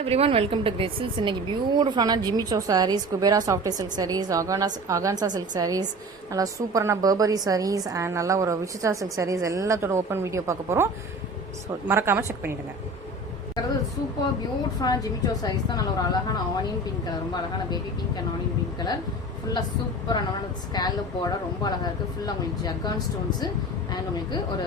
Everyone, welcome to Great Silks. இன்னைக்கு பியூட்டிஃபுல்லான Jimmy Choo saris, Kubera soft silk saris, Akansha silk saris, நல்லா சூப்பரான பர்பரி சாரீஸ் அண்ட் நல்லா ஒரு விசிட்டா சில்க் சாரீஸ் எல்லாத்தோட ஓப்பன் வீடியோ பார்க்க போகிறோம். ஸோ மறக்காமல் செக் பண்ணிவிடுங்க. சூப்பர் பியூட்டிஃபுல்லான ஜிம்மி சோ சாரீஸ் தான். நல்ல ஒரு அழகான ஆனியன் பிங்க் கலர், ரொம்ப அழகான baby pink and onion pink colour. ஃபுல்லாக சூப்பரான ஸ்கேலப் பார்டர், ரொம்ப அழகாக இருக்குது. ஃபுல்லாக உங்களுக்கு ஜக்கான் ஸ்டோன்ஸு அண்ட் உங்களுக்கு ஒரு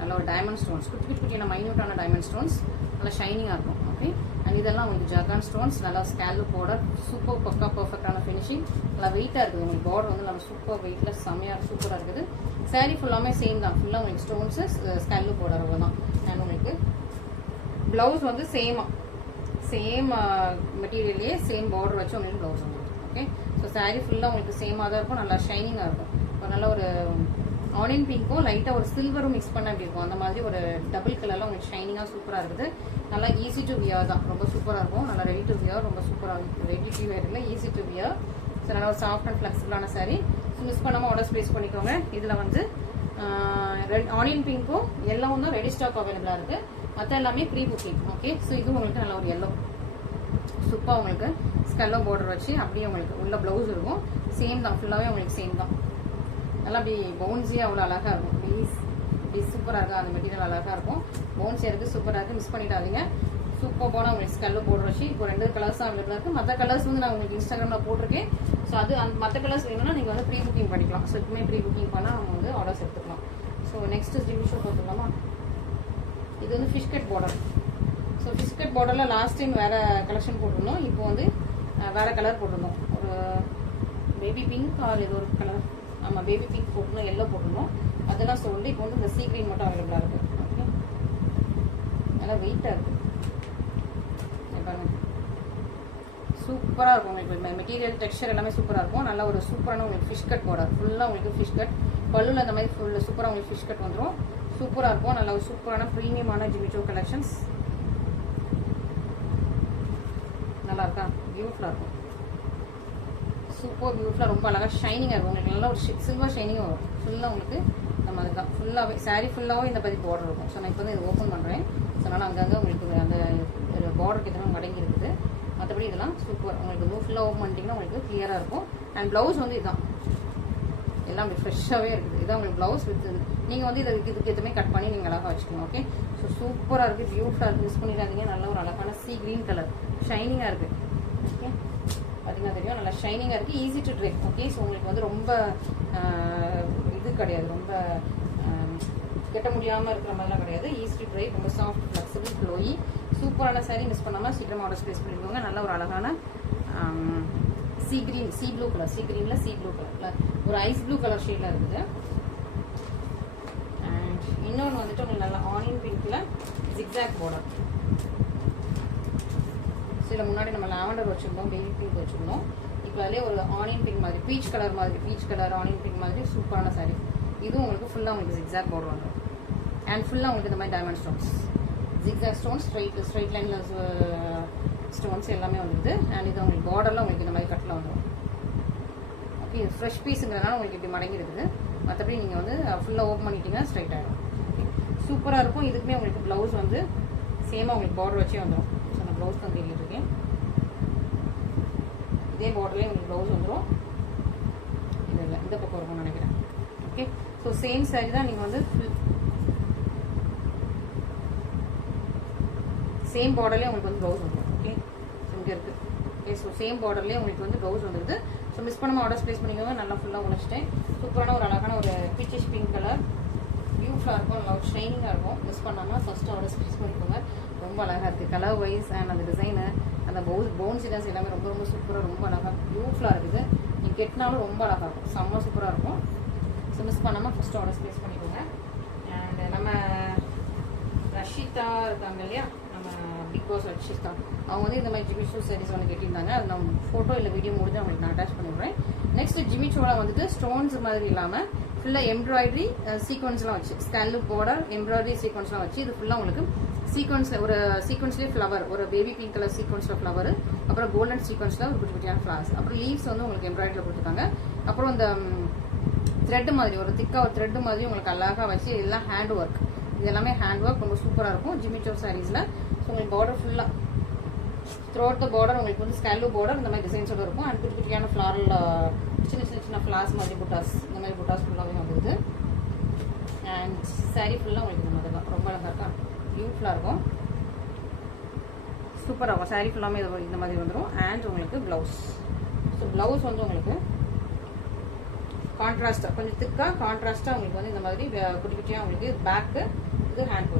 நல்ல ஒரு டைமண்ட் ஸ்டோன்ஸ், குட்டி குட்டியான மைன்யூட்டான டைமண்ட் ஸ்டோன்ஸ், நல்லா ஷைனிங்காக இருக்கும். ஓகே, அண்ட் இதெல்லாம் உங்களுக்கு ஜக்கான் ஸ்டோன்ஸ், நல்லா ஸ்கேலப் பார்டர், சூப்பர் பக்கா பர்ஃபெக்டான ஃபினிஷிங், நல்லா வெயிட்டாக இருக்குது. உங்களுக்கு பார்டர் வந்து நம்ம சூப்பர் வெயிட்டில் செம்மையாக சூப்பராக இருக்குது. சாரீ ஃபுல்லாமே சேம் தான், ஃபுல்லாக உங்களுக்கு ஸ்டோன்ஸு ஸ்கேலப் பார்டர் அவ்வளோதான். அண்ட் உங்களுக்கு ப்ளவுஸ் வந்து சேம் மெட்டீரியல்லையே சேம் பார்டர் வச்சு உங்களுக்கு ப்ளவுஸ் வந்து. ஓகே, ஸோ சாரீ ஃபுல்லாக உங்களுக்கு சேமாக தான் இருக்கும், நல்லா ஷைனிங்காக இருக்கும். இப்போ நல்ல ஒரு ஆனியன் பிங்க்கும் லைட்டாக ஒரு சில்வரும் மிக்ஸ் பண்ண அப்படி இருக்கும். அந்த மாதிரி ஒரு டபுள் கலரில் உங்களுக்கு ஷைனிங்காக சூப்பராக இருக்குது. நல்லா ஈஸி டு வியர் தான், ரொம்ப சூப்பராக இருக்கும். நல்லா ரெடி டு வியர், ரொம்ப சூப்பராக இருக்கும். ரெடி டு வியர் இல்லை, ஈஸி டு வியர். ஸோ நல்லா ஒரு சாஃப்ட் அண்ட் ஃப்ளெக்சிபிளான சாரீ. ஸோ மிஸ் பண்ணாமல் ஆர்டர் ப்ளேஸ் பண்ணிக்கோங்க. இதில் வந்து ஆனியன் பிங்க்கும் எல்லோவும் தான் ரெடி ஸ்டாக் அவைலபிளாக இருக்குது. மற்ற எல்லாமே ப்ரீ புக்கிங். ஓகே, ஸோ இது உங்களுக்கு நல்ல ஒரு எல்லோ சூப்பராக உங்களுக்கு ஸ்கெல்லோ பார்டர் வச்சு அப்படியே உங்களுக்கு உள்ள ப்ளவுஸ் இருக்கும். சேம் தான், ஃபுல்லாகவே உங்களுக்கு சேம் தான். நல்லா அப்படி பவுன்ஸியாக அவ்வளோ அழகாக இருக்கும். இப்படி சூப்பராக இருக்கும். அந்த மெட்டீரியல் அழகாக இருக்கும், பவுன்ஸியாக இருக்குது, சூப்பராக இருக்குது. மிஸ் பண்ணிடாதீங்க. சூப்பர் போனால் உங்களுக்கு ஸ்கெல்லோ பார்டர் வச்சு இப்போ 2 கலர்ஸ் தான் அவைலபிளாக இருக்குது. மற்ற கலர்ஸ் வந்து நான் உங்களுக்கு இன்ஸ்டாகிராமில் போட்டிருக்கேன். ஸோ அது அந்த மற்ற கலர்ஸ் வேணும்னா நீங்கள் வந்து ப்ரீ புக்கிங் பண்ணிக்கலாம். ஸோ எப்பவுமே ப்ரீ புக்கிங் பண்ணால் நம்ம வந்து ஆர்டர்ஸ் எடுத்துக்கலாம். ஸோ நெக்ஸ்ட் ஜிம்மி ஷோ பார்த்துக்கலாமா? இது வந்து fish cut border. So fish cut பார்டரில் லாஸ்ட் டைம் வேறு கலெக்ஷன் போட்டிருந்தோம், இப்போ வந்து வேறு கலர் போட்டிருந்தோம். ஒரு பேபி பிங்க் ஆர் ஏதோ ஒரு கலர், ஆமாம் பேபி பிங்க் போட்டிருந்தோம், எல்லோ போட்டிருந்தோம். அதெல்லாம் சொல்லி இப்போ வந்து இந்த சீ கிரீன் மட்டும் அவைலபிளாக இருக்குது. ஓகே, நல்லா வெயிட்டாக இருக்குது, சூப்பராக இருக்கும். உங்களுக்கு மெட்டீரியல் டெக்ஸ்சர் எல்லாமே சூப்பராக இருக்கும். நல்ல ஒரு சூப்பரான உங்களுக்கு ஃபிஷ் கட் பார்டர், ஃபுல்லாக உங்களுக்கு ஃபிஷ் கட் பல்லுல அந்த மாதிரி ஃபுல் சூப்பராக உங்களுக்கு ஃபிஷ் கட் வந்துடும். சூப்பராக இருக்கும். நல்ல ஒரு சூப்பரான ப்ரீமியமான ஜிம்மி சோ கலெக்ஷன்ஸ். நல்லா இருக்கா? பியூட்டிஃபுல்லாக இருக்கும், சூப்பர் பியூட்டிஃபுல்லாக, ரொம்ப அழகாக ஷைனிங்காக இருக்கும். உங்களுக்கு நல்லா ஒரு சில்வர் ஷைனிங்காக வரும். ஃபுல்லாக உங்களுக்கு இந்த மாதிரி தான், ஃபுல்லாகவே சாரீ ஃபுல்லாகவே இந்த மாதிரி பார்டர் இருக்கும். ஸோ நான் இப்போ வந்து இது ஓப்பன் பண்ணுறேன். ஸோ அதனால் அங்கங்கே உங்களுக்கு அந்த பார்டருக்கு எதுவும் மடங்கி இருக்குது. மற்றபடி இதெல்லாம் சூப்பர். உங்களுக்கு ஃபுல்லாக ஓப்பன் பண்ணிட்டீங்கன்னா உங்களுக்கு கிளியராக இருக்கும். அண்ட் ப்ளவுஸ் வந்து இதுதான், எல்லாம் ஃப்ரெஷ்ஷாகவே இருக்குது. இதான் உங்களுக்கு ப்ளவுஸ் வித் நீங்கள் வந்து இதுக்கு எதுவுமே கட் பண்ணி நீங்கள் அழகாக வச்சுக்கணும். ஓகே, ஸோ சூப்பராக இருக்குது, பியூட்டிஃபுல்லாக இருக்குது. மிஸ் பண்ணிடாதீங்க. நல்ல ஒரு அழகான சீ க்ரீன் கலர், ஷைனிங்காக இருக்குது. ஓகே, பார்த்தீங்கன்னா தெரியும், நல்லா ஷைனிங்காக இருக்குது. Easy to try. Okay, so உங்களுக்கு வந்து ரொம்ப இது கிடையாது, ரொம்ப கெட்ட முடியாமல் இருக்கிற மாதிரிலாம் கிடையாது. ஈஸி டு ட்ரை, ரொம்ப சாஃப்ட், ஃப்ளெக்சிபிள், க்ளோயி, சூப்பரான சாரீ. மிஸ் பண்ணாமல் சீக்கிரமாக ஆர்டர் ப்ளேஸ் பண்ணிக்கோங்க. நல்ல ஒரு அழகான sea green, sea blue colour, sea கிரீனில் சீ ப்ளூ கலர், ஒரு ஐஸ் ப்ளூ கலர் ஷேடில் இருக்குது. அண்ட் இன்னொன்று வந்துட்டு உங்களுக்கு நல்லா ஆனியன் பிங்க்கில் ஜிக்ஸாக் பார்டர். சில முன்னாடி நம்ம லாவெண்டர் வச்சுருந்தோம், பேபி பிங்க் வச்சுருந்தோம். இப்போ அதிலே ஒரு ஆனியன் பிங்க் மாதிரி, பீச் கலர் மாதிரி, பீச் கலர் ஆனியன் பிங்க் மாதிரி சூப்பரான சாரீ. இதுவும் உங்களுக்கு ஃபுல்லாக உங்களுக்கு ஜிக்ஸாக் பார்டர் வந்துடும். அண்ட் ஃபுல்லாக உங்களுக்கு இந்த மாதிரி diamond stones, zigzag stones, straight லைனில் ஸ்டோன்ஸ் எல்லாமே வந்துடுது. அண்ட் இது உங்களுக்கு பார்டரில் உங்களுக்கு இந்த மாதிரி கட்டில் வந்துடும். ஓகே, இது ஃப்ரெஷ் பீஸுங்கிறதுனால உங்களுக்கு இப்படி மடங்கி இருக்குது. மற்றபடி நீங்கள் வந்து ஃபுல்லாக ஓப்பன் பண்ணிட்டீங்கன்னா ஸ்ட்ரைட் ஆகிடும். ஓகே, சூப்பராக இருக்கும். இதுக்குமே உங்களுக்கு ப்ளவுஸ் வந்து சேமாக உங்களுக்கு பார்டர் வச்சே வந்துடும். ஸோ நான் ப்ளவுஸ் தான் தேடிட்டுருக்கேன். இதே பார்டர்லேயே உங்களுக்கு ப்ளவுஸ் வந்துடும். இது இல்லை, இந்த பக்கம் இருக்கும்னு நினைக்கிறேன். ஓகே, ஸோ சேம் சாரீ தான். நீங்கள் வந்து சேம் பார்டர்லேயே உங்களுக்கு வந்து ப்ளவுஸ் வந்துடும். ஓகே, இங்கே இருக்குது. ஓகே, ஸோ சேம் பார்டர்லேயே உங்களுக்கு வந்து ப்ளவுஸ் வந்துடுது. ஸோ மிஸ் பண்ணாமல் ஆர்டர்ஸ் ப்ளேஸ் பண்ணிக்கோங்க. நல்லா ஃபுல்லாக உழைச்சிட்டேன். சூப்பரான ஒரு அழகான ஒரு பிச்சிஷ் பிங்க் கலர், பியூட்டிஃபுல்லாக இருக்கும், நல்லா ஒரு ஷைனிங்காக இருக்கும். மிஸ் பண்ணாமல் ஃபஸ்ட்டு ஆர்டர்ஸ் ப்ளேஸ் பண்ணிக்கோங்க. ரொம்ப அழகாக இருக்குது கலர் வைஸ் அண்ட் அந்த டிசைனு, அந்த பவுன்சினஸ் எல்லாமே ரொம்ப ரொம்ப சூப்பராக, ரொம்ப அழகாக பியூட்டிஃபுல்லாக இருக்குது. நீங்கள் கெட்டினாலும் ரொம்ப அழகாக இருக்கும், செம்ம சூப்பராக இருக்கும். ஸோ மிஸ் பண்ணாமல் ஃபஸ்ட்டு ஆர்டர்ஸ் ப்ளேஸ் பண்ணிக்கோங்க. அண்ட் நம்ம ரஷிதா இருக்காங்க இல்லையா, பிக் பாஸ் ரஷிதா, அவங்க வந்து இந்த மாதிரி ஜிம்மி சோ சாரீஸ் வந்து கட்டியிருந்தாங்க. அது நான் ஃபோட்டோ இல்லை வீடியோ முடிஞ்சு அவங்களுக்கு நான் அட்டாச் பண்ணிடுறேன். நெக்ஸ்ட் ஜிம்மி சோவில் வந்துட்டு ஸ்டோன்ஸ் மாதிரி இல்லாமல் ஃபுல்லாக எம்ப்ராய்டரி சீக்வன்ஸ்லாம் வச்சு, ஸ்கேலப் பார்டர் எம்ப்ராய்டரி சீக்வன்ஸ்லாம் வச்சு, இது ஃபுல்லாக உங்களுக்கு சீக்வன்ஸில் ஒரு சீக்வன்ஸ்லேயே ஃப்ளவர், ஒரு பேபி பிங்க் கலர் சீக்வன்ஸில் ஃப்ளவர், அப்புறம் கோல்டன் சீக்வன்ஸில் ஒரு குட்டி குட்டியான ஃப்ளவர்ஸ், அப்புறம் லீவ்ஸ் வந்து உங்களுக்கு எம்ப்ராய்டரியில் கொடுத்துருக்காங்க. அப்புறம் இந்த த்ரெட் மாதிரி ஒரு திக்காக ஒரு த்ரெட் மாதிரி உங்களுக்கு அழகாக வச்சு, இதெல்லாம் ஹேண்ட் ஒர்க், இது எல்லாமே ஹேண்ட் ஒர்க், ரொம்ப சூப்பராக இருக்கும் ஜிம்மி சோ சாரீஸில். ஸோ உங்களுக்கு பார்டர் ஃபுல்லாக த்ரூ அவுட் த பார்டர் உங்களுக்கு வந்து ஸ்கேலோ பார்டர் இந்த மாதிரி டிசைன்ஸோட இருக்கும். அண்ட் குட்டி குட்டியான ஃப்ளாரல் சின்ன ஃப்ளார்ஸ் மாதிரி புட்டாஸ், இந்த மாதிரி புட்டாஸ் ஃபுல்லாகவே வந்துடுது. அண்ட் சாரீ ஃபுல்லாக உங்களுக்கு இந்த மாதிரி தான் ரொம்ப அழகாக இருக்கும், பியூட்டிஃபுல்லாக இருக்கும், சூப்பராக இருக்கும். சாரீ ஃபுல்லாமே இந்த மாதிரி வந்துடும். அண்ட் உங்களுக்கு ப்ளவுஸ். ஸோ ப்ளவுஸ் வந்து உங்களுக்கு கான்ட்ராஸ்டாக கொஞ்சம் திக்காக கான்ட்ராஸ்டாக உங்களுக்கு வந்து இந்த மாதிரி குட்டி குட்டியாக உங்களுக்கு பேக்கு, இது ஹேண்ட்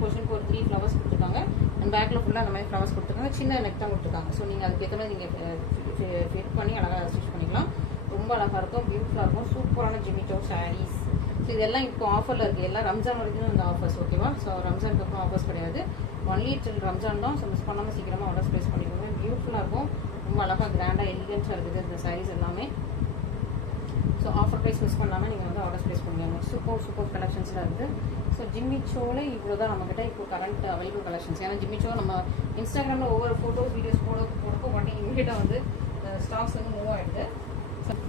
போர்ஷனுக்கு ஒரு 3 ஃப்ளவர்ஸ் கொடுத்துருக்காங்க. அண்ட் பேக்கில் ஃபுல்லாக அந்த மாதிரி ஃப்ளவர்ஸ் கொடுத்துருக்காங்க. சின்ன நெக் தான் கொடுத்துருக்காங்க. ஸோ நீங்கள் அதுக்கேற்ற மாதிரி நீங்கள் ஃபிட் பண்ணி அழகாக ஸ்டிச் பண்ணிக்கலாம். ரொம்ப அழகாக இருக்கும், பியூட்டிஃபுல்லாக இருக்கும், சூப்பரான ஜிமிச்சோ சாரீஸ். ஸோ இதெல்லாம் இப்போ ஆஃபரில் இருக்குது. எல்லாம் ரம்ஜான் வரைக்கும் இந்த ஆஃபர்ஸ், ஓகேவா? ஸோ ரம்ஜானுக்கு அப்புறம் ஆஃபர்ஸ் கிடையாது, ஒன்லி டில் ரம்ஜான் தான். ஸோ மிஸ் பண்ணாமல் சீக்கிரமாக ஆர்டர்ஸ் ப்ளேஸ் பண்ணிக்கோங்க. பியூட்டிஃபுல்லாக இருக்கும், ரொம்ப அழகாக கிராண்டாக எலிகன்ஸாக இருக்குது இந்த சாரீஸ் எல்லாமே. ஸோ ஆஃபர் ப்ரைஸ் மிஸ் பண்ணாமல் நீங்கள் வந்து ஆர்டர்ஸ் ப்ளேஸ் பண்ணுவீங்க. சூப்பர் கலெக்ஷன்ஸ்லாம் இருக்குது. ஸோ ஜிம்மிச்சோவில் இவ்வளோ தான் நம்மக்கிட்ட இப்போ கரண்ட் அவைலபிள் கலெக்ஷன்ஸ். ஏன்னா ஜிம்மிச்சோ நம்ம இன்ஸ்டாகிராமில் ஒவ்வொரு ஃபோட்டோஸ் வீடியோஸ் போடப்போ உடனே இமீடியட்டாக வந்து ஸ்டாக்ஸ் வந்து மூவ் ஆகிடுது.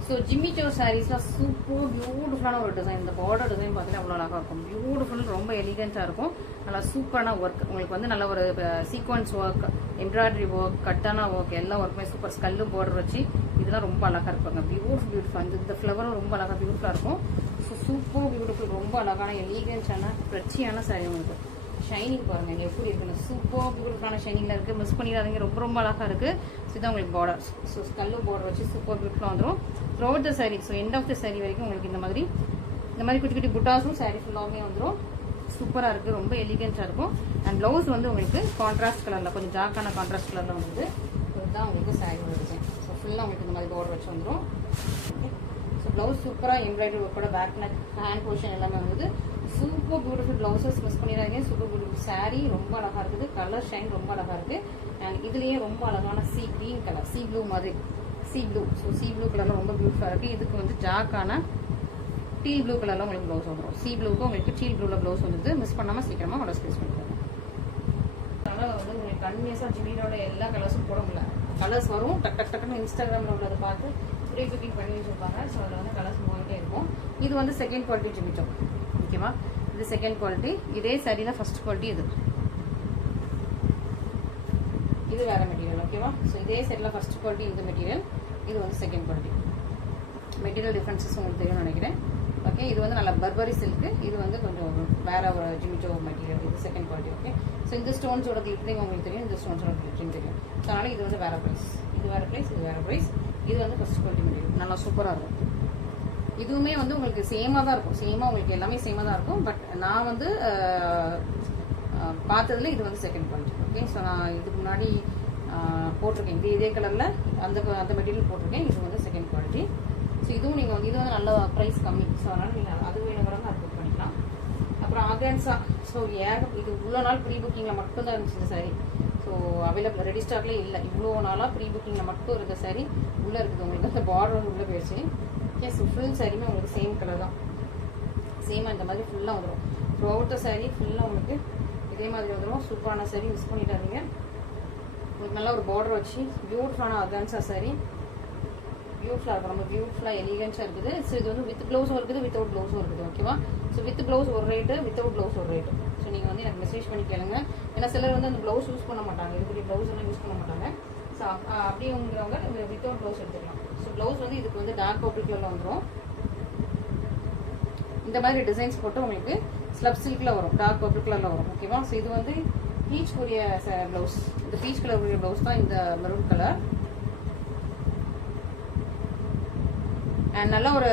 ஸோ ஜிம்மிச்சோ சாரீஸ்லாம் சூப்பர் பியூட்டிஃபுல்லான ஒரு டிசைன். இந்த பார்டர் டிசைன் பார்த்தீங்கன்னா அவ்வளோ அழகாக இருக்கும், பியூட்டிஃபுல், ரொம்ப எலிகென்ட்டாக இருக்கும். நல்லா சூப்பரான ஒர்க் உங்களுக்கு வந்து நல்ல ஒரு சீக்வன்ஸ் ஒர்க், எம்ப்ராய்டரி ஒர்க், கட்டான ஒர்க், எல்லா ஒர்க்குமே சூப்பர். ஸ்கல்லு பார்டர் வச்சு இதெல்லாம் ரொம்ப அழகாக இருப்பாங்க. பியூட்டிஃபுல். இந்த ஃப்ளவரும் ரொம்ப அழகாக பியூட்டிஃபுல்லாக இருக்கும். ஸோ சூப்பர் பியூட்டிஃபுல், ரொம்ப அழகான எலிகென்ட்டான பிரச்சியான சாரி. உங்களுக்கு ஷைனிங் பாருங்கள் இங்கே எப்படி இருக்குன்னு, சூப்பர் பியூட்டிஃபுல்லான ஷைனிங்கில் இருக்குது. மிஸ் பண்ணிடாதீங்க, ரொம்ப அழகாக இருக்குது. ஸோ இதான் உங்களுக்கு பார்டர். ஸோ ஸ்கல்லு பார்டர் வச்சு சூப்பர் பியூட்டிஃபுல்லாக வந்துடும் throughout the sari. So end of the sari வரைக்கும் உங்களுக்கு இந்த மாதிரி குட்டி குட்டி புட்டாஸும் சாரீ ஃபுல்லாகவே வந்துடும். சூப்பராக இருக்குது, ரொம்ப எலிகென்ட்டாக இருக்கும். அண்ட் ப்ளவுஸ் வந்து உங்களுக்கு கான்ட்ராஸ்ட் கலரில், கொஞ்சம் டார்க்கான கான்ட்ராஸ்ட் கலரில் வந்து இதுதான் உங்களுக்கு சாரியோட டிசைன். ஸோ ஃபுல்லாக உங்களுக்கு இந்த மாதிரி பார்டர் வச்சு வந்துடும். ஸோ ப்ளவுஸ் சூப்பராக எம்ப்ராய்டரி ஒர்க்கோட பேக் நெக் ஹேண்ட் போர்ஷன் எல்லாமே வந்து சூப்பர் பியூட்டிஃபுல். ப்ளவுசஸ் மிஸ் பண்ணிடாதீங்க, சூப்பர் பியூட்டிஃபுல் சாரீ, ரொம்ப அழகாக இருக்குது. கலர் ஷைன் ரொம்ப அழகாக இருக்குது. அண்ட் இதுலேயே ரொம்ப அழகான sea green colour, sea blue மாதிரி, sea blue. So sea blue கலரில் ரொம்ப பியூட்டிஃபுல்லாக இருக்குது. இதுக்கு வந்து டார்க்கான டீல் ப்ளூ கலரில் உங்களுக்கு ப்ளவுஸ் வந்துடும். சி ப்ளூக்கு உங்களுக்கு டீல் ப்ளூவில் ப்ளவுஸ் வந்துடுது. மிஸ் பண்ணாமல் சீக்கிரமாக ஆர்டர் ப்ளேஸ் பண்ணிக்கோங்க. அதனால் வந்து உங்களுக்கு கன்வியஸாக ஜிமியோட எல்லா கலர்ஸும் போட முடியல. கலர்ஸ் வரும், டக்குன்னு இன்ஸ்டாகிராமில் உள்ளதை பார்த்து ப்ரீ புக்கிங் பண்ணி வச்சுருப்பாங்க. ஸோ அதில் வந்து கலர்ஸ் மாறிட்டே இருக்கும். இது வந்து செகண்ட் குவாலிட்டி ஜிமிச்சோ, ஓகேவா? இது செகண்ட் குவாலிட்டி. இதே சரியில் ஃபர்ஸ்ட் குவாலிட்டி இது வேற மெட்டீரியல், ஓகேவா? ஸோ இதே செட்டில் ஃபர்ஸ்ட் குவாலிட்டி இந்த மெட்டீரியல், இது வந்து செகண்ட் குவாலிட்டி. மெட்டீரியல் டிஃப்ரென்சஸ் உங்களுக்கு தெரியும்னு நினைக்கிறேன். ஓகே, இது வந்து நல்லா பர்பரி சில்க்கு, இது வந்து கொஞ்சம் வேற ஒரு ஜிமிச்சோ மெட்டீரியல், இது செகண்ட் குவாலிட்டி. ஓகே, ஸோ இந்த ஸ்டோன்ஸோட கிளிட்டரிங் உங்களுக்கு தெரியும், இந்த ஸ்டோன்ஸோட கிளிட்டரிங் தெரியும். ஸோ அதனால இது வந்து வேற ப்ரைஸ், இது வேற ப்ரைஸ், இது வேற ப்ரைஸ். இது வந்து ஃபர்ஸ்ட் குவாலிட்டி மெட்டீரியல், நல்லா சூப்பராக இருக்கும். இதுவுமே வந்து உங்களுக்கு சேமாக தான் இருக்கும், சேமாக உங்களுக்கு எல்லாமே சேமாக தான் இருக்கும். பட் நான் வந்து பார்த்ததுல இது வந்து செகண்ட் குவாலிட்டி. ஓகே, ஸோ நான் இதுக்கு முன்னாடி போட்டிருக்கேன் இதே கலரில் அந்த மெட்டீரியல் போட்டிருக்கேன். இது வந்து செகண்ட் குவாலிட்டி. ஸோ இதுவும் நீங்கள் வந்து இது வந்து நல்ல ப்ரைஸ் கம்மி. ஸோ அதனால் நீங்கள் அது வேணுங்கிறவங்க அது புக் பண்ணிக்கலாம். அப்புறம் ஆர்கான்ஸா, ஸோ இது இவ்வளோ நாள் ப்ரீ புக்கிங்கில் மட்டும்தான் இருந்துச்சு இந்த சாரி. ஸோ அவைலபிள் ரெடி ஸ்டாக்லேயே இல்லை. இவ்வளோ நாளாக ப்ரீ புக்கிங்கில் மட்டும் இருந்த சாரி உள்ளே இருக்குது. உங்களுக்கு அந்த பார்டர் வந்து உள்ளே போயிடுச்சு. ஓகே, ஸோ ஃபுல் சாரியுமே உங்களுக்கு சேம் கலர் தான், சேமாக இந்த மாதிரி ஃபுல்லாக வந்துடும். த்ரூ அவுட் த சாரி ஃபுல்லாக உங்களுக்கு இதே மாதிரி வந்துடும். சூப்பரான சாரி, மிஸ் பண்ணிட்டாதீங்க. உங்களுக்கு நல்லா ஒரு பார்டர் வச்சு பியூட்டிஃபுல்லான ஆர்கான்ஸா சாரி, பியூட்டிஃபுல்லாக இருக்கும், ரொம்ப பியூட்டிஃபுல்லாக எலிகன்ஸாக இருக்குது. ஸோ இது வந்து வித் ப்ளவுஸும் இருக்குது, வித்தவுட் ப்ளவுஸும் இருக்குது, ஓகேவா? ஸோ வித் ப்ளவுஸ் ஒரு ரேட்டு, வித்தவுட் ப்ளவுஸ் ஒரு ரேட்டு. ஸோ நீங்கள் வந்து எனக்கு மெசேஜ் பண்ணி கேளுங்க. ஏன்னா சிலர் வந்து அந்த ப்ளவுஸ் யூஸ் பண்ண மாட்டாங்க, இதுக்குரிய ப்ளவுஸ் எல்லாம் யூஸ் பண்ண மாட்டாங்க. ஸோ அப்படிங்கிறவங்க வித்தவுட் ப்ளவுஸ் எடுத்துக்கலாம். ஸோ ப்ளவுஸ் வந்து இதுக்கு வந்து டார்க் பர்பிள் கலரில் வந்துடும். இந்த மாதிரி டிசைன்ஸ் போட்டு உங்களுக்கு ஸ்லப் சில்கில் வரும், டார்க் பர்பிள் கலரில் வரும், ஓகேவா? ஸோ இது வந்து பீச் கூடிய ப்ளவுஸ், இந்த பீச் கலர் கூடிய ப்ளவுஸ் தான் இந்த மெரூன் கலர். அண்ட் நல்லா ஒரு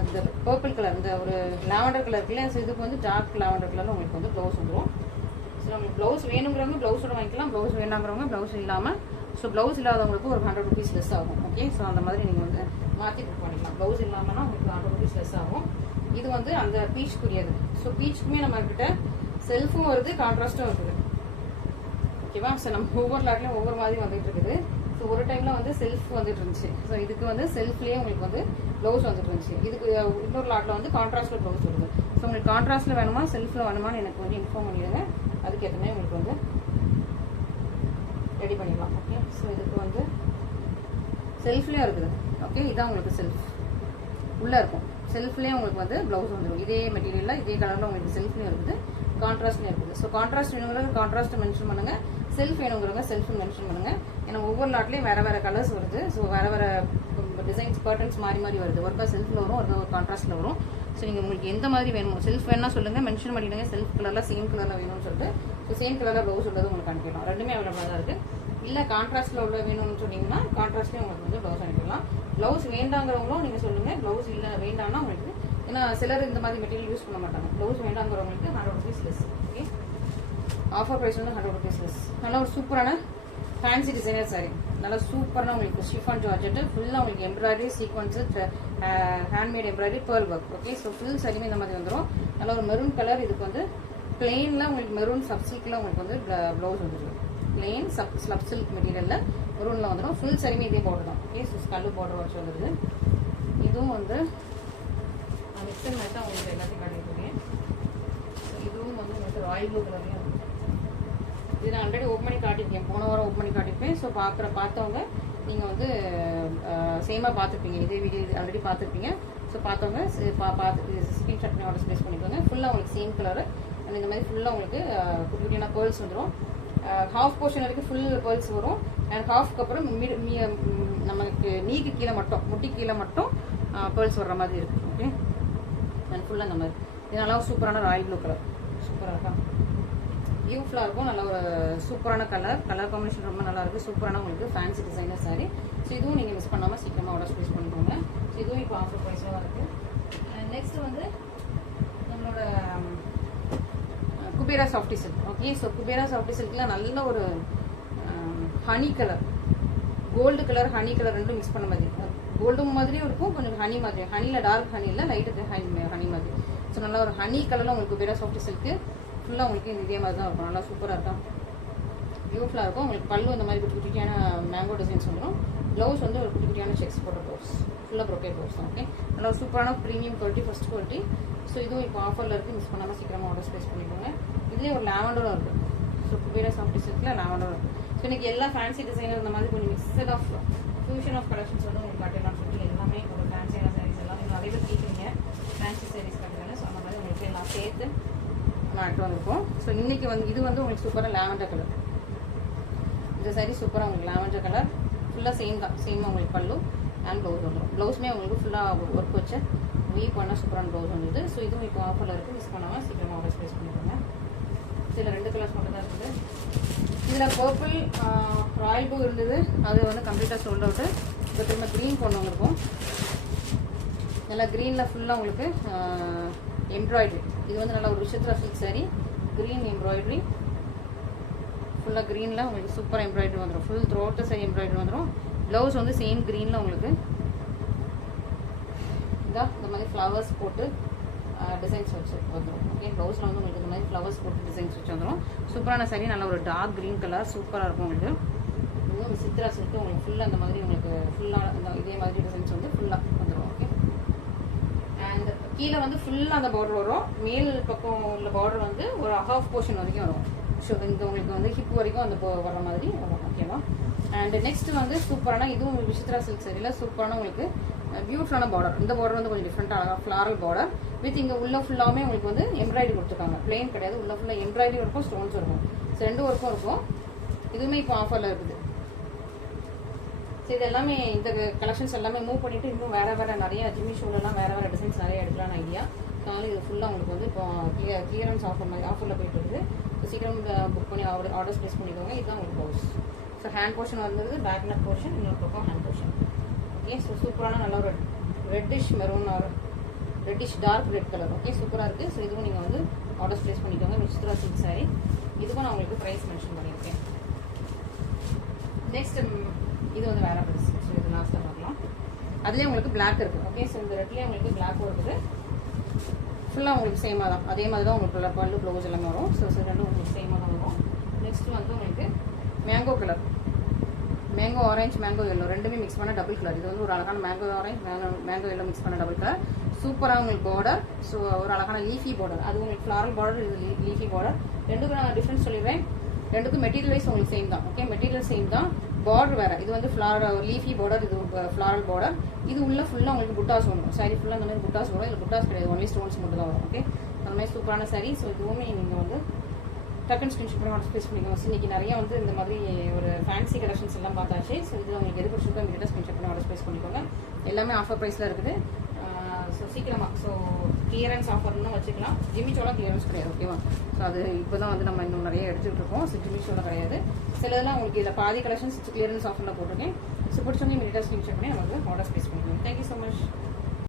இந்த பர்பிள் கலர், இந்த ஒரு லாவெண்டர் கலர் இருக்குல்ல, ஸோ இதுக்கு வந்து டார்க் லாவெண்டர் கலரில் உங்களுக்கு வந்து ப்ளவுஸ் வந்துடும். ஸோ உங்களுக்கு ப்ளவுஸ் வேணுங்கிறவங்க ப்ளவுஸோட வாங்கிக்கலாம், ப்ளவுஸ் வேணாங்கிறவங்க ப்ளவுஸ் இல்லாமல். ஸோ ப்ளவுஸ் இல்லாதவங்களுக்கு ஒரு 100 rupees லெஸ் ஆகும். ஓகே, ஸோ அந்த மாதிரி நீங்கள் வந்து மாற்றி புக் பண்ணிக்கலாம். ப்ளவுஸ் இல்லாமல்னா உங்களுக்கு 100 rupees லெஸ் ஆகும். இது வந்து அந்த பீச்சுக்குரியது. ஸோ பீச்சுக்குமே நம்மக்கிட்ட செல்ஃபும் வருது, கான்ட்ராஸ்ட்டும் இருக்குது, ஓகேவா? ஸோ நம்ம ஒவ்வொரு லாட்லையும் ஒவ்வொரு மாதிரி வந்துட்டு இருக்குது. ஸோ ஒரு டைமில் வந்து செல்ஃப் வந்துட்டு இருந்துச்சு. ஸோ இதுக்கு வந்து செல்ஃப்லேயே உங்களுக்கு வந்து ப்ளவுஸ் வந்துட்டு இருந்துச்சு. இதுக்கு இன்னொரு லாட்டில் வந்து கான்ட்ராஸ்ட்டில் ப்ளவுஸ் வருது. ஸோ உங்களுக்கு கான்ட்ராஸ்ட்டில் வேணுமா செல்ஃபில் வேணுமான்னு எனக்கு வந்து இன்ஃபார்ம் பண்ணிடுங்க. அதுக்கேற்ற மாதிரி உங்களுக்கு வந்து ரெடி பண்ணிடலாம். ஓகே, ஸோ இதுக்கு வந்து செல்ஃப்லேயும் இருக்குது. ஓகே, இதுதான் உங்களுக்கு செல்ஃப் உள்ளே இருக்கும். செல்ஃப்லேயே உங்களுக்கு வந்து ப்ளவுஸ் வந்துடும். இதே மெட்டீரியலில் இதே கலரில் உங்களுக்கு செல்ஃப்லேயும் இருக்குது, கான்ட்ராஸ்ட்லேயும் இருக்குது. ஸோ கான்ட்ராஸ்ட் வேணுங்கிறது கான்ட்ராஸ்ட் மென்ஷன் பண்ணுங்கள். செல்ஃப் வேணுங்கிறவங்க செல்ஃப் மென்ஷன் பண்ணுங்கள். ஏன்னா ஒவ்வொரு லாட்லேயும் வேறு வேறு கலர்ஸ் வருது. ஸோ வேறு வேறு டிசைன்ஸ் பேட்டர்ன்ஸ் மாறி வருது. ஒருக்கா செல்ஃபில் வரும், ஒரு கான்ட்ராஸ்ட்டில் வரும். ஸோ நீங்கள் உங்களுக்கு எந்த மாதிரி வேணும், செல்ஃப் வேணா சொல்லுங்கள், மென்ஷன் பண்ணிடுங்க. செல்ஃப் கலரில் சேம் கலரில் வேணும்னு சொல்லிட்டு ஸோ சேம் கலரில் ப்ளவுஸ் உள்ளது உங்களுக்கு அனுப்பிடலாம். ரெண்டுமே அவைலபிளாக தான் இருக்குது. இல்லை கான்ட்ராஸ்ட்டில் உள்ள வேணும்னு சொன்னீங்கன்னா கான்ட்ராஸ்ட்லேயும் உங்களுக்கு வந்து ப்ளவுஸ் அனுப்பிடலாம். ப்ளவுஸ் வேண்டாங்கிறவங்களும் நீங்கள் சொல்லுங்கள். ப்ளவுஸ் இல்லை வேண்டாம்னா உங்களுக்கு, ஏன்னா சிலர் இந்த மாதிரி மெட்டீரியல் யூஸ் பண்ண மாட்டாங்க. ப்ளவுஸ் வேண்டாங்கிறவங்களுக்கு 100 rupees less. Okay, offer price வந்து 100 rupees லெஸ். நல்லா ஒரு சூப்பரான ஃபேன்சி டிசைனர் சாரி, நல்லா சூப்பரான உங்களுக்கு ஷிஃபான் ஜார்ஜெட்டு, ஃபுல்லாக உங்களுக்கு embroidery sequins, handmade embroidery, pearl work. Okay, so full சாரியுமே இந்த மாதிரி வந்துடும். நல்லா ஒரு மெரூன் கலர். இதுக்கு வந்து பிளெயினில் உங்களுக்கு மெரூன் சப்சில்கில் உங்களுக்கு வந்து ப்ளவுஸ் வந்துடும். பிளெயின் ஸ்லப் சில்க் மெட்டீரியலில் மெரூனில் வந்துடும். ஃபுல் சாரியுமே இதே பார்டர் தான். ஓகே, ஸோ ஸ்கல்லு பார்டர் வச்சு வந்துடுது. இதுவும் வந்து மிக்சர் மாதிரி தான் உங்களுக்கு எல்லாத்தையும் காட்டிட்டுருக்கேன். ஸோ இதுவும் வந்து உங்களுக்கு ராயல் ப்ளூ கலர்லேயும் இருக்கும். இது நான் ஆல்ரெடி ஓப்பன் பண்ணி காட்டியிருக்கேன், போன வாரம் ஓப்பன் பண்ணி காட்டியிருப்பேன். ஸோ பார்த்தவங்க நீங்கள் வந்து சேமாக பார்த்துருப்பீங்க, இதே வீடியோ ஆல்ரெடி பார்த்துருப்பீங்க. ஸோ பார்த்தவங்க பார்த்து ஸ்க்ரீன்ஷாட் பண்ணி ஆர்டர் ப்ளேஸ் பண்ணிக்கோங்க. ஃபுல்லாக உங்களுக்கு சேம் கலரு அண்ட் இந்த மாதிரி ஃபுல்லாக உங்களுக்கு குட்டி குட்டியான பேர்ல்ஸ் வந்துடும். ஹாஃப் போர்ஷன் வரைக்கும் ஃபுல் பேர்ல்ஸ் வரும். அண்ட் ஹாஃப்க்கு அப்புறம் நமக்கு நீக்கு கீழே மட்டும், முட்டி கீழே மட்டும் பேர்ல்ஸ் வர்ற மாதிரி இருக்குது. ஓகே, அண்ட் ஃபுல்லாக இந்த மாதிரி இது நல்லா சூப்பரான ராயல் ப்ளூ கலர், சூப்பராக இருக்கா, பியூட்டிஃபுல்லாக இருக்கும். நல்ல ஒரு சூப்பரான கலர் காம்பினேஷன் ரொம்ப நல்லா இருக்குது. சூப்பரான உங்களுக்கு ஃபேன்சி டிசைனர் சாரி. ஸோ இதுவும் நீங்கள் மிஸ் பண்ணாமல் சீக்கிரமாக ஆர்டர் ப்ளேஸ் பண்ணிக்கோங்க. ஸோ இதுவும் இப்போ ஆஃபர் ப்ரைஸில் தான் இருக்குது. நெக்ஸ்ட் வந்து நம்மளோட Kubera softy silk. Okay, so Kubera softy சில்கில் நல்ல ஒரு honey colour, gold colour, honey colour ரெண்டும் மிக்ஸ் பண்ண மாதிரி, கோல்டு மாதிரியும் இருக்கும், கொஞ்சம் ஹனி மாதிரி, ஹனியில் டார்க் ஹனி இல்லை, லைட்டு ஹனி மாதிரி. ஸோ நல்லா ஒரு ஹனி கலரில் உங்களுக்கு குபேரா சாஃப்டி சில்க்கு ஃபுல்லாக உங்களுக்கு இதே மாதிரி தான் இருக்கும். நல்லா சூப்பராக இருக்கும், பியூட்டிஃபுல்லாக இருக்கும். உங்களுக்கு பல்லு இந்த மாதிரி குட்டி குட்டியான மேங்கோ டிசைன்ஸ் வந்துடும். ப்ளவுஸ் வந்து ஒரு குட்டி குட்டியான செக்ஸ் போட்ட ப்ளவுஸ், ஃபுல்லாக ப்ரொக்கேட் ப்ளவுஸ் தான். ஓகே, நல்லா ஒரு சூப்பரான premium quality, first quality. So இதுவும் இப்போ ஆஃபரில் இருக்குது, மிஸ் பண்ணாமல் சீக்கிரமாக ஆர்டர் ப்ளேஸ் பண்ணிக்கோங்க. இதுலேயே ஒரு லாவெண்டரும் இருக்குது. ஸோ குபேரா சாஃப்டி சில்கில் லாவெண்டரும் இருக்குது. ஸோ இன்றைக்கி எல்லா ஃபேன்சி டிசைனர் இந்த மாதிரி கொஞ்சம் mixed of fusion of collections வந்து உங்களுக்கு காட்டிடலாம் சொல்லி எல்லாமே ஒரு ஃபேன்சியான சாரீஸ் எல்லாம் நீங்கள் நிறைய பேர் கேட்குறீங்க, ஃபேன்சி சாரீஸ் காட்டுறேன். ஸோ அந்த மாதிரி உங்களுக்கு எல்லாம் சேர்த்து நாட்டு வந்திருக்கோம். ஸோ இன்றைக்கி வந்து இது வந்து உங்களுக்கு சூப்பராக லாவெண்டர் கலர். இந்த சாரீ சூப்பராக உங்களுக்கு லாவெண்டர் கலர், ஃபுல்லாக சேம் தான், சேமாக உங்களுக்கு பல்லு அண்ட் ப்ளவுஸ் வந்துடும். ப்ளவுஸுமே உங்களுக்கு ஃபுல்லாக ஒர்க் வச்சு வீக் பண்ணால் சூப்பரான ப்ளவுஸ் வந்துடுது. ஸோ இதுவும் இப்போ ஆஃபரில் இருக்குது, மிஸ் பண்ணாமல் சீக்கிரமாக ஆர்டர் ப்ளேஸ் பண்ணிக்கோங்க. இதில் 2 கலர்ஸ் மட்டும் தான் இருக்குது. இதில் பர்பிள் ராயல் ப்ளூ இருந்தது, அது வந்து கம்ப்ளீட்டாக சோல்ட் அவுட்டு. இப்போ திரும்ப க்ரீன் கொண்டு வந்திருக்கும். நல்லா க்ரீனில் ஃபுல்லாக உங்களுக்கு எம்ப்ராய்டரி. இது வந்து நல்லா ஒரு விஷயத்தில் சில்க் சாரி, க்ரீன் எம்ப்ராய்டரி, ஃபுல்லாக க்ரீனில் உங்களுக்கு சூப்பராக எம்ப்ராய்டரி வந்துடும். ஃபுல் த்ரோட்டு சரி எம்ப்ராய்டரி வந்துடும். ப்ளவுஸ் வந்து சேம் க்ரீனில் உங்களுக்கு இதாக இந்த மாதிரி ஃப்ளவர்ஸ் போட்டு டிசைன்ஸ் வச்சு வந்துடும். ஓகே, ப்ளவுஸில் வந்து உங்களுக்கு இந்த மாதிரி ஃப்ளவர்ஸ் போட்டு டிசைன்ஸ் வச்சு வந்துடும். சூப்பரான சாரி, நல்ல ஒரு டார்க் க்ரீன் கலர், சூப்பராக இருக்கும் உங்களுக்கு. இதுவும் சித்ரா சில்க்கு உங்களுக்கு ஃபுல்லாக அந்த மாதிரி உங்களுக்கு ஃபுல்லாக அந்த இதே மாதிரி டிசைன்ஸ் வந்து ஃபுல்லாக வந்துடும். ஓகே, அண்ட் கீழே வந்து ஃபுல்லாக அந்த பார்டர் வரும். மேல் பக்கம் உள்ள பார்டர் வந்து ஒரு ஹாஃப் போர்ஷன் வரைக்கும் வரும். ஸோ இங்கே உங்களுக்கு வந்து ஹிப் வரைக்கும் அந்த வர மாதிரி வரும். ஓகேவா, அண்ட் நெக்ஸ்ட் வந்து சூப்பரான இதுவும் உங்களுக்கு விசித்ரா சில்க் சாரியில் சூப்பரான உங்களுக்கு பியூட்டிஃபுல்லான பார்டர். இந்த பார்டர் வந்து கொஞ்சம் டிஃப்ரெண்ட்டாக ஃப்ளாரல் பார்டர் வித் இங்கே உள்ள ஃபுல்லாகவே உங்களுக்கு வந்து எம்ப்ராய்டரி கொடுத்துருக்காங்க. பிளெயின் கிடையாது, உள்ள ஃபுல்லாக எம்ப்ராய்டரி இருக்கும், ஸ்டோன்ஸ் இருக்கும். ஸோ 2 ஒர்க்கும் இருக்கும். இதுவுமே இப்போ ஆஃபரில் இருக்குது. ஸோ இது எல்லாமே இந்த கலெக்ஷன்ஸ் எல்லாமே மூவ் பண்ணிவிட்டு இன்னும் வேறு நிறைய ஜிம்மி ஷோலெலாம் வேறு டிசைன்ஸ் நிறைய எடுக்கலாம்னு ஐடியா. அதனால இது ஃபுல்லாக உங்களுக்கு வந்து இப்போ கிளியரன்ஸ் ஆஃபர் மாதிரி ஆஃபரில் போயிட்டு இருக்குது. ஸோ சீக்கிரம் புக் பண்ணி ஆர்டர்ஸ் ப்ளேஸ் பண்ணிக்கோங்க. இதுதான் உங்களுக்கு ப்ளவுஸ். ஸோ ஹேண்ட் போர்ஷன் வந்தது, பேக் நெக் போர்ஷன், இன்னொரு பக்கம் ஹேண்ட் போர்ஷன். ஓகே, ஸோ சூப்பரான நல்ல ஒரு reddish maroon or reddish dark red colour. Okay, சூப்பராக இருக்குது. ஸோ இதுவும் நீங்கள் வந்து ஆர்டர்ஸ் ப்ளேஸ் பண்ணிக்கோங்க. விசித்ரா சில்க் சாரி. இதுக்கும் நான் உங்களுக்கு ப்ரைஸ் மென்ஷன் பண்ணியிருக்கேன். நெக்ஸ்ட் இது வந்து வேறு ப்ரைஸ். ஸோ இது லாஸ்ட்டாக பார்க்கலாம். அதுலேயே உங்களுக்கு பிளாக் இருக்குது. ஓகே, ஸோ இந்த ரெட்லேயே உங்களுக்கு பிளாக்கும் இருக்குது. ஃபுல்லாக உங்களுக்கு சேமாக தான், அதே மாதிரி தான் உங்களுக்கு பல்லு ப்ளவுஸ் எல்லாமே வரும். ஸோ ரெண்டும் உங்களுக்கு சேமாக தான் வரும். நெக்ஸ்ட் வந்து உங்களுக்கு mango colour, mango orange, mango yellow ரெண்டுமே மிக்ஸ் பண்ண டபுள் கலர். இது வந்து ஒரு அழகான mango orange, mango yellow mix பண்ண டபுள் கலர். சூப்பராக உங்களுக்கு பார்டர். ஸோ ஒரு அழகான லீஃபி பார்டர், அது உங்களுக்கு ஃப்ளாரல் பார்டர், இது லீஃபி பார்டர். ரெண்டுக்கும் நான் டிஃப்ரென்ஸ் சொல்லிடுறேன். ரெண்டுக்கும் மெட்டீரியல் வைஸ் உங்களுக்கு சேம் தான். ஓகே, மெட்டீரியல் சேம் தான், பார்டர் வேறு. இது வந்து லீஃபி பார்டர், இது ஃப்ளாரல் பார்டர். இது உள்ள ஃபுல்லாக உங்களுக்கு புட்டாஸ் வரும். சாரி ஃபுல்லாக அந்த மாதிரி புட்டாஸ் வரும். இல்லை புட்டாஸ் கிடையாது, ஒன்லி ஸ்டோன்ஸ் மட்டும் தான் வரும். ஓகே, அந்த மாதிரி சூப்பரான சாரி. ஸோ இதுவுமே நீங்கள் வந்து டக்குன்னு ஸ்கிரீன்ஷாட் பண்ணி ஆர்டர் ப்ளேஸ் பண்ணிக்கோங்க. ஸோ இன்னைக்கு நிறைய வந்து இந்த மாதிரி ஒரு ஃபேன்சி கலெக்ஷன்ஸ் எல்லாம் பார்த்தாச்சு. ஸோ இது உங்களுக்கு எது பிடிச்சிருக்கோ இமீடியட்டாக ஸ்கிரீன்ஷாட் பண்ணி ஆர்டர் ப்ளேஸ் பண்ணிக்கோங்க. எல்லாமே ஆஃபர் ப்ரைஸில் இருக்குது. ஸோ சீக்கிரமாக ஸோ கிளியரன்ஸ் ஆஃபர்னு வச்சுக்கலாம். ஜிமிச்சோலாம் கிளியரன்ஸ் கிடையாது, ஓகேவா? ஸோ அது இப்போ தான் வந்து நம்ம இன்னும் நிறைய எடுத்துகிட்டு இருக்கோம். ஸோ ஜிமிச்சோலாம் கிடையாது. சிலதெல்லாம் உங்களுக்கு இதில் பாதி கலெக்ஷன்ஸ் கிளியரன்ஸ் ஆஃபரில் போட்டிருக்கேன். ஸோ பிடிச்சவங்க இமீடியட்டாக ஸ்கிரீன்ஷாட் பண்ணி நமக்கு ஆர்டர் ப்ளேஸ் பண்ணிக்கோங்க. Thank you so much.